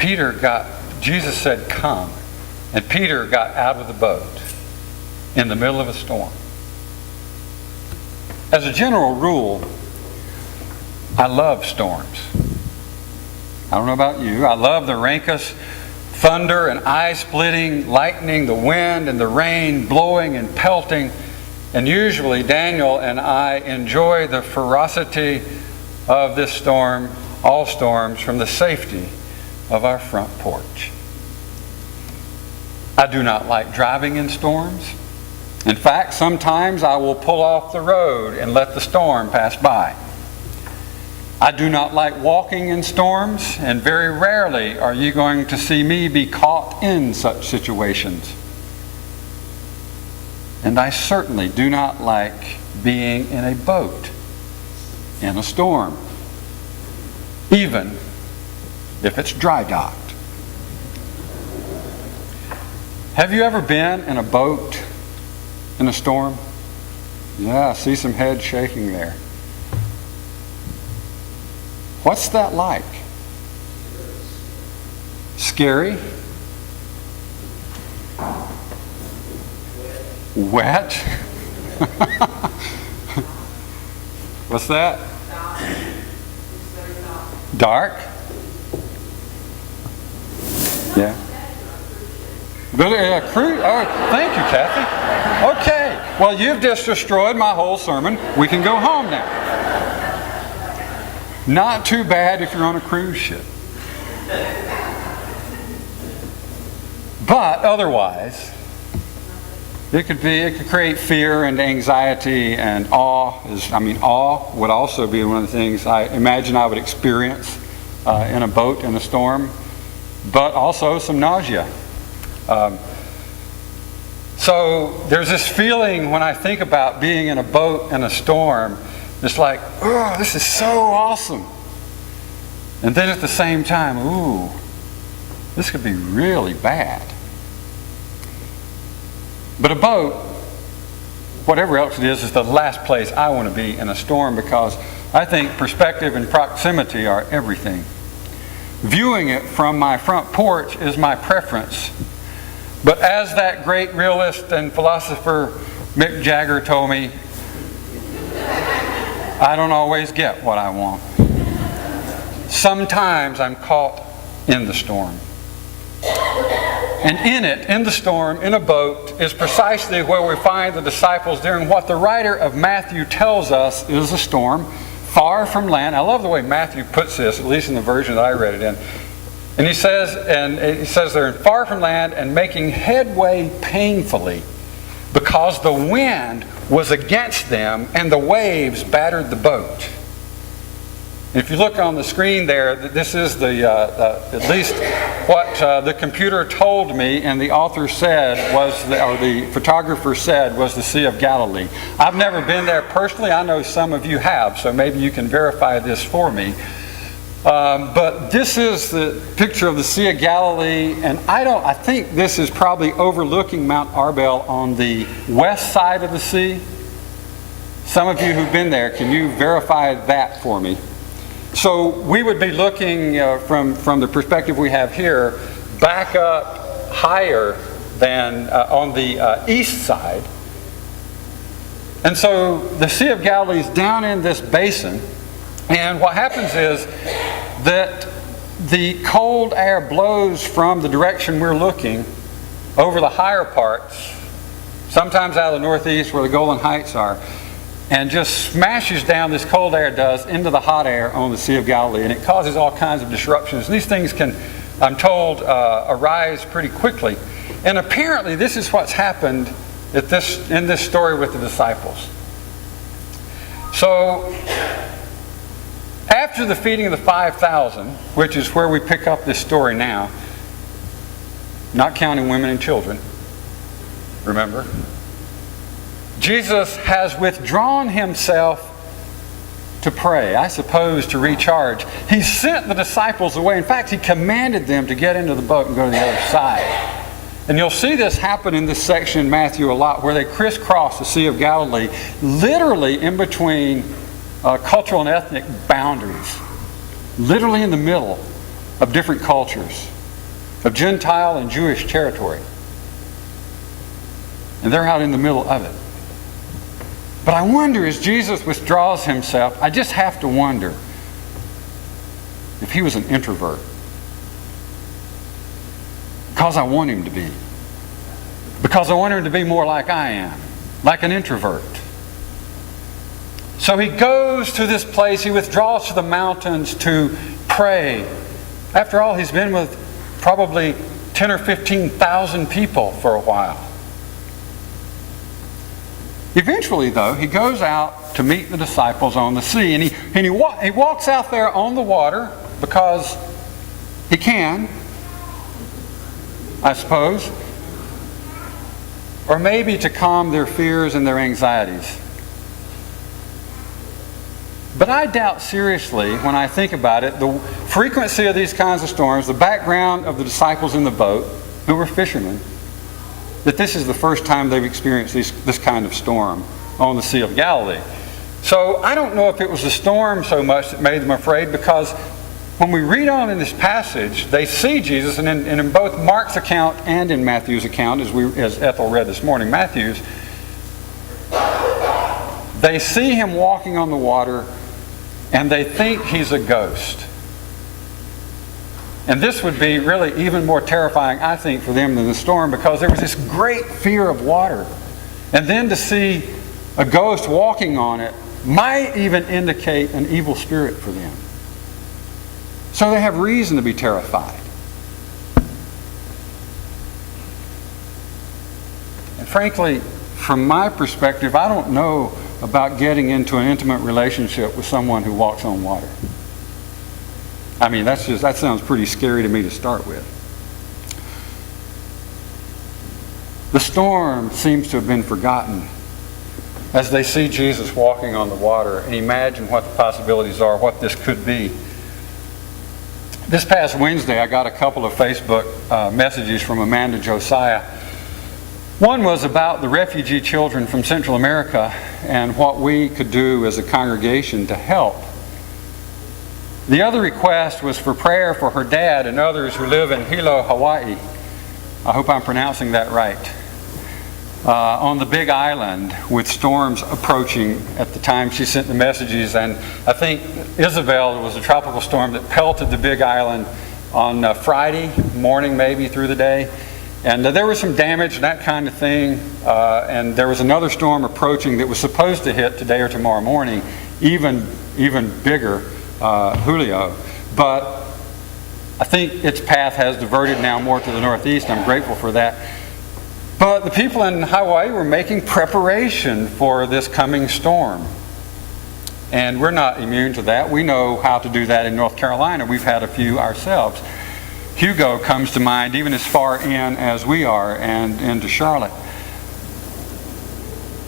Jesus said, come. And Peter got out of the boat in the middle of a storm. As a general rule, I love storms. I don't know about you. I love the raucous thunder and eye-splitting lightning, the wind and the rain blowing and pelting. And usually Daniel and I enjoy the ferocity of this storm, all storms, from the safety of our front porch. I do not like driving in storms. In fact, sometimes I will pull off the road and let the storm pass by. I do not like walking in storms, and very rarely are you going to see me be caught in such situations. And I certainly do not like being in a boat in a storm, even if it's dry docked. Have you ever been in a boat in a storm? Yeah, I see some heads shaking there. What's that like? Scary? Wet? What's that? Dark? Yeah. Cruise? Oh, thank you, Kathy. Okay. Well, you've just destroyed my whole sermon. We can go home now. Not too bad if you're on a cruise ship. But otherwise, it could create fear and anxiety and awe. Awe would also be one of the things I imagine I would experience in a boat in a storm, but also some nausea. So there's this feeling when I think about being in a boat in a storm, it's like, oh, this is so awesome. And then at the same time, ooh, this could be really bad. But a boat, whatever else it is the last place I want to be in a storm, because I think perspective and proximity are everything. Viewing it from my front porch is my preference. But as that great realist and philosopher Mick Jagger told me, I don't always get what I want. Sometimes I'm caught in the storm. And in the storm, in a boat, is precisely where we find the disciples during what the writer of Matthew tells us is a storm, far from land. I love the way Matthew puts this, at least in the version that I read it in. And he says they're far from land and making headway painfully because the wind was against them and the waves battered the boat. If you look on the screen there, this is at least what the computer told me and the author said or the photographer said was the Sea of Galilee. I've never been there personally. I know some of you have, so maybe you can verify this for me. But this is the picture of the Sea of Galilee, and I think this is probably overlooking Mount Arbel on the west side of the sea. Some of you who've been there, can you verify that for me? So we would be looking from the perspective we have here, back up higher than on the east side. And so the Sea of Galilee is down in this basin. And what happens is that the cold air blows from the direction we're looking over the higher parts, sometimes out of the northeast where the Golan Heights are, and just smashes down, this cold air does, into the hot air on the Sea of Galilee. And it causes all kinds of disruptions. These things can, I'm told, arise pretty quickly. And apparently this is what's happened in this story with the disciples. So after the feeding of the 5,000, which is where we pick up this story now, not counting women and children, remember? Jesus has withdrawn himself to pray, I suppose to recharge. He sent the disciples away. In fact, he commanded them to get into the boat and go to the other side. And you'll see this happen in this section in Matthew a lot, where they crisscross the Sea of Galilee, literally in between cultural and ethnic boundaries, literally in the middle of different cultures, of Gentile and Jewish territory. And they're out in the middle of it. But I wonder, as Jesus withdraws himself, I just have to wonder if he was an introvert. Because I want him to be. Because I want him to be more like I am, like an introvert. So he goes to this place, he withdraws to the mountains to pray. After all, he's been with probably 10 or 15,000 people for a while. Eventually, though, he goes out to meet the disciples on the sea, and he walks out there on the water because he can, I suppose, or maybe to calm their fears and their anxieties. But I doubt seriously, when I think about it, the frequency of these kinds of storms, the background of the disciples in the boat, who were fishermen, that this is the first time they've experienced this kind of storm on the Sea of Galilee. So I don't know if it was the storm so much that made them afraid, because when we read on in this passage, they see Jesus, and in both Mark's account and in Matthew's account, as Ethel read this morning, Matthew's, they see him walking on the water, and they think he's a ghost. And this would be really even more terrifying, I think, for them than the storm, because there was this great fear of water. And then to see a ghost walking on it might even indicate an evil spirit for them. So they have reason to be terrified. And frankly, from my perspective, I don't know about getting into an intimate relationship with someone who walks on water. I mean, that sounds pretty scary to me to start with. The storm seems to have been forgotten as they see Jesus walking on the water and imagine what the possibilities are, what this could be. This past Wednesday, I got a couple of Facebook messages from Amanda Josiah. One was about the refugee children from Central America and what we could do as a congregation to help. The other request was for prayer for her dad and others who live in Hilo, Hawaii. I hope I'm pronouncing that right. On the Big Island, with storms approaching at the time she sent the messages. And I think Isabel was a tropical storm that pelted the Big Island on Friday morning, maybe through the day. And there was some damage and that kind of thing. And there was another storm approaching that was supposed to hit today or tomorrow morning, even bigger. Julio, but I think its path has diverted now more to the northeast. I'm grateful for that. But the people in Hawaii were making preparation for this coming storm. And we're not immune to that. We know how to do that in North Carolina. We've had a few ourselves. Hugo comes to mind, even as far in as we are, and into Charlotte.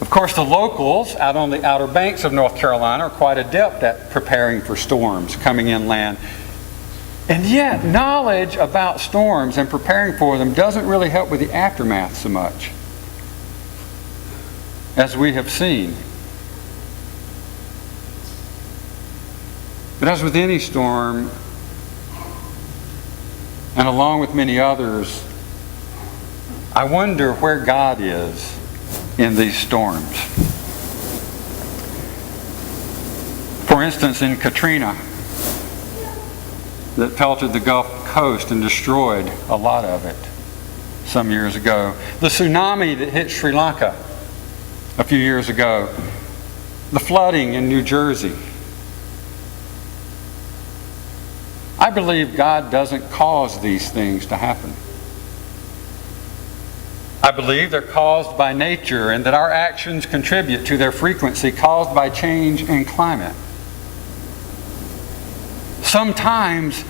Of course, the locals out on the Outer Banks of North Carolina are quite adept at preparing for storms coming inland. And yet, knowledge about storms and preparing for them doesn't really help with the aftermath so much, as we have seen. But as with any storm, and along with many others, I wonder where God is in these storms. For instance, in Katrina, that pelted the Gulf Coast and destroyed a lot of it some years ago. The tsunami that hit Sri Lanka a few years ago. The flooding in New Jersey. I believe God doesn't cause these things to happen. I believe they're caused by nature, and that our actions contribute to their frequency, caused by change in climate. Sometimes,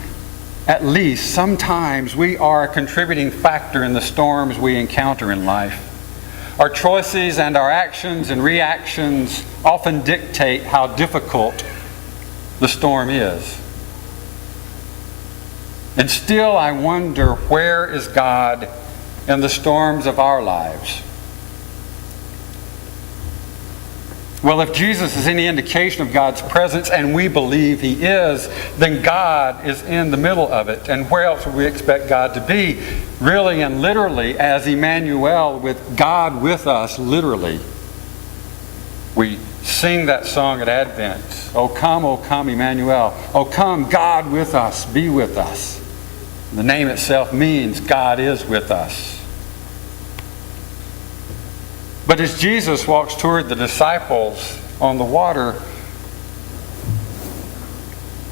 at least sometimes, we are a contributing factor in the storms we encounter in life. Our choices and our actions and reactions often dictate how difficult the storm is. And still, I wonder, where is God in the storms of our lives? Well, if Jesus is any indication of God's presence, and we believe He is, then God is in the middle of it. And where else would we expect God to be? Really and literally, as Emmanuel, with God with us, literally. We sing that song at Advent. O come, Emmanuel. O come, God with us, be with us. The name itself means God is with us. But as Jesus walks toward the disciples on the water,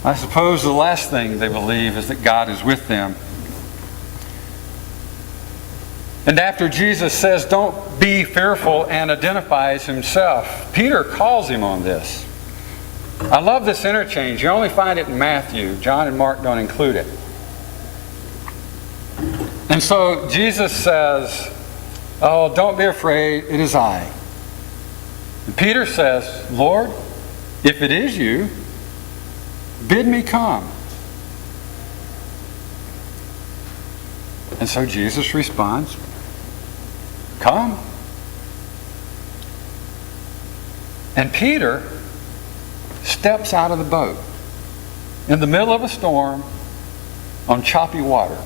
I suppose the last thing they believe is that God is with them. And after Jesus says, "Don't be fearful," and identifies Himself, Peter calls Him on this. I love this interchange. You only find it in Matthew. John and Mark don't include it. And so Jesus says, "Oh, don't be afraid, it is I." And Peter says, "Lord, if it is you, bid me come." And so Jesus responds, "Come." And Peter steps out of the boat in the middle of a storm on choppy water.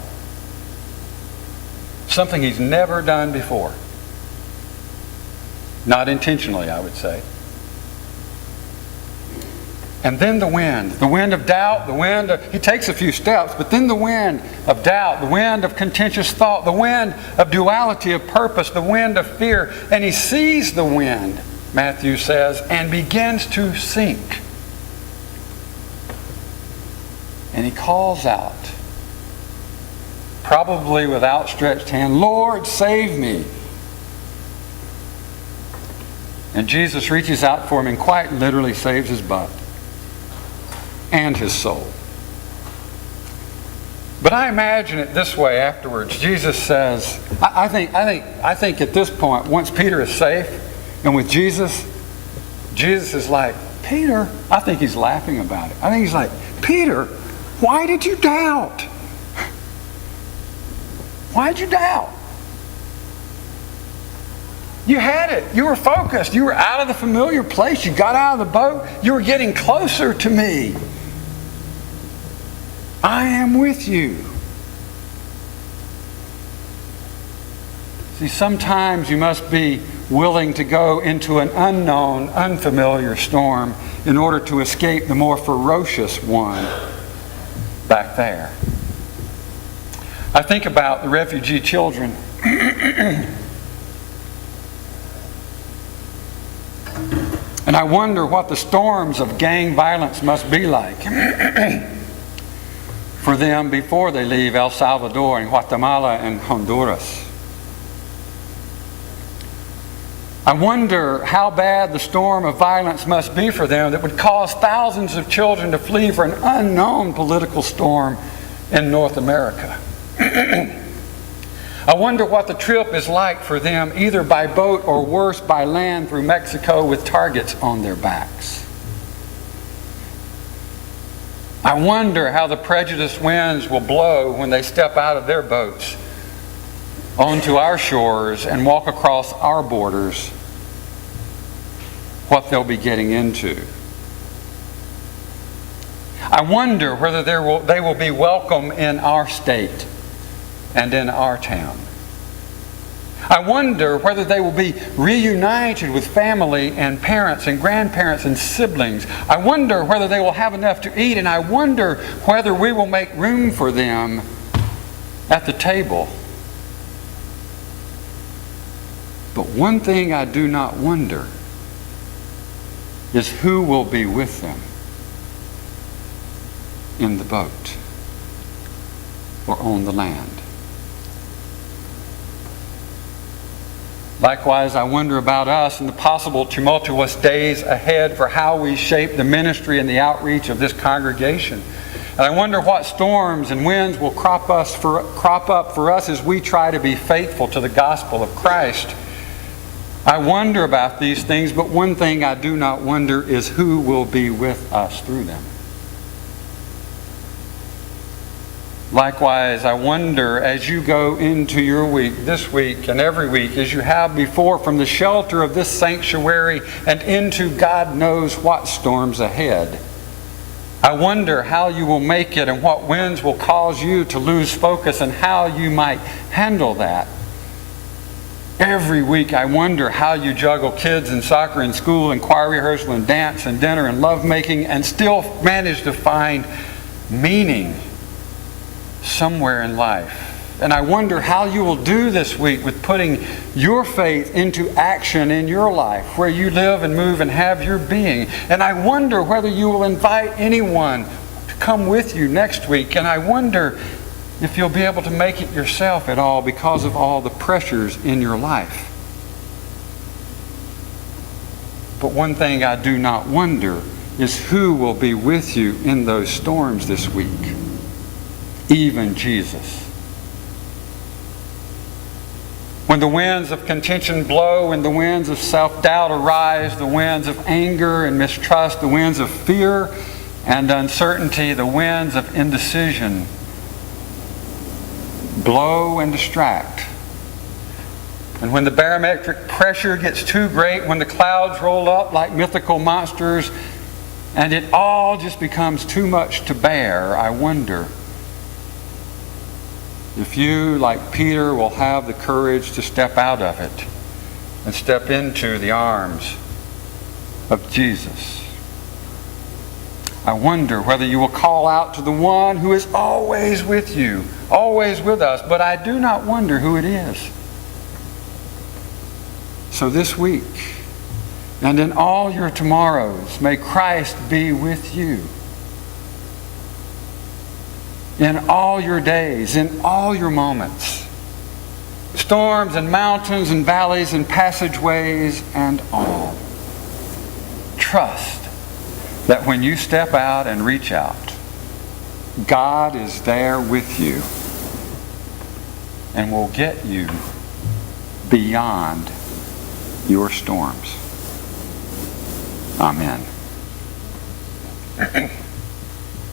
Something he's never done before. Not intentionally, I would say. And then the wind of doubt, he takes a few steps, but then the wind of doubt, the wind of contentious thought, the wind of duality of purpose, the wind of fear. And he sees the wind, Matthew says, and begins to sink. And he calls out, probably with outstretched hand, "Lord, save me." And Jesus reaches out for him and quite literally saves his butt and his soul. But I imagine it this way afterwards. Jesus says, I think at this point, once Peter is safe and with Jesus, Jesus is like, "Peter," I think he's laughing about it. I think he's like, "Peter, why did you doubt? Why did you doubt? You had it. You were focused. You were out of the familiar place. You got out of the boat. You were getting closer to me. I am with you." See, sometimes you must be willing to go into an unknown, unfamiliar storm in order to escape the more ferocious one back there. I think about the refugee children. And I wonder what the storms of gang violence must be like for them before they leave El Salvador and Guatemala and Honduras. I wonder how bad the storm of violence must be for them that would cause thousands of children to flee for an unknown political storm in North America. I wonder what the trip is like for them, either by boat or worse, by land through Mexico with targets on their backs. I wonder how the prejudiced winds will blow when they step out of their boats onto our shores and walk across our borders, what they'll be getting into. I wonder whether they will be welcome in our state and in our town. I wonder whether they will be reunited with family and parents and grandparents and siblings. I wonder whether they will have enough to eat, and I wonder whether we will make room for them at the table. But one thing I do not wonder is who will be with them in the boat or on the land. Likewise, I wonder about us and the possible tumultuous days ahead for how we shape the ministry and the outreach of this congregation. And I wonder what storms and winds will crop up for us as we try to be faithful to the gospel of Christ. I wonder about these things, but one thing I do not wonder is who will be with us through them. Likewise, I wonder as you go into your week, this week and every week, as you have before, from the shelter of this sanctuary and into God knows what storms ahead. I wonder how you will make it and what winds will cause you to lose focus and how you might handle that. Every week I wonder how you juggle kids and soccer and school and choir rehearsal and dance and dinner and lovemaking and still manage to find meaning somewhere in life. And I wonder how you will do this week with putting your faith into action in your life, where you live and move and have your being. And I wonder whether you will invite anyone to come with you next week. And I wonder if you'll be able to make it yourself at all because of all the pressures in your life. But one thing I do not wonder is who will be with you in those storms this week. Even Jesus. When the winds of contention blow and the winds of self-doubt arise, the winds of anger and mistrust, the winds of fear and uncertainty, the winds of indecision blow and distract. And when the barometric pressure gets too great, when the clouds roll up like mythical monsters, and it all just becomes too much to bear, I wonder if you, like Peter, will have the courage to step out of it and step into the arms of Jesus. I wonder whether you will call out to the one who is always with you, always with us, but I do not wonder who it is. So this week, and in all your tomorrows, may Christ be with you. In all your days, in all your moments. Storms and mountains and valleys and passageways and all. Trust that when you step out and reach out, God is there with you and will get you beyond your storms. Amen.